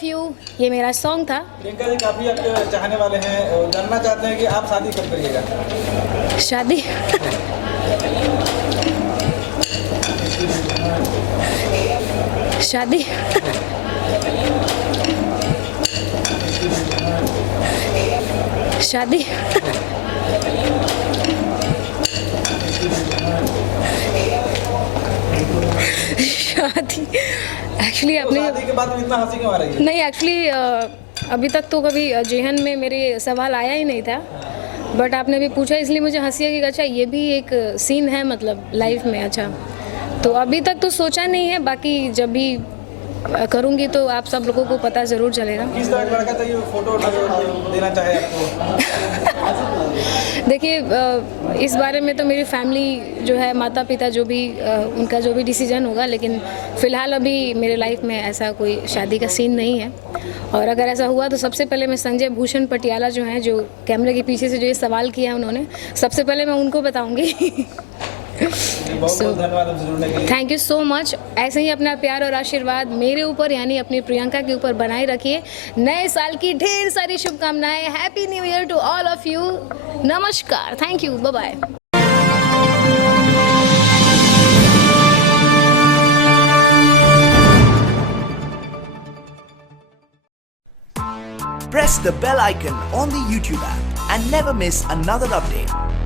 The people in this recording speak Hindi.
Of you. ये मेरा सॉन्ग था। प्रियंका जी काफ़ी आपके चाहने वाले हैं, जानना चाहते हैं कि आप शादी कब करिएगा? शादी शादी शादी शादी एक्चुअली तो आपने शादी के बाद में इतना हंसी क्यों आ रही है? नहीं एक्चुअली अभी तक तो कभी जेहन में मेरे सवाल आया ही नहीं था, बट आपने भी पूछा इसलिए मुझे हंसी आई कि अच्छा ये भी एक सीन है मतलब लाइफ में। अच्छा तो अभी तक तो सोचा नहीं है, बाकी जब भी करूँगी तो आप सब लोगों को पता ज़रूर चलेगा। किस तरह का लड़का चाहिए, फोटो देना चाहे आपको? देखिए इस बारे में तो मेरी फैमिली जो है, माता पिता जो भी उनका जो भी डिसीजन होगा, लेकिन फ़िलहाल अभी मेरे लाइफ में ऐसा कोई शादी का सीन नहीं है। और अगर ऐसा हुआ तो सबसे पहले मैं संजय भूषण पटियाला जो हैं, जो कैमरे के पीछे से जो ये सवाल किया उन्होंने, सबसे पहले मैं उनको बताऊंगी। बहुत बहुत धन्यवाद हमसे जुड़ने के लिए। Thank you so much. ऐसे ही अपना प्यार और आशीर्वाद मेरे ऊपर यानी अपनी प्रियंका के ऊपर बनाए रखिए। नए साल की ढेर सारी शुभकामनाएं। Happy new year to all of you. नमस्कार, thank you, bye bye. Press the bell icon on the YouTube app and never miss another update.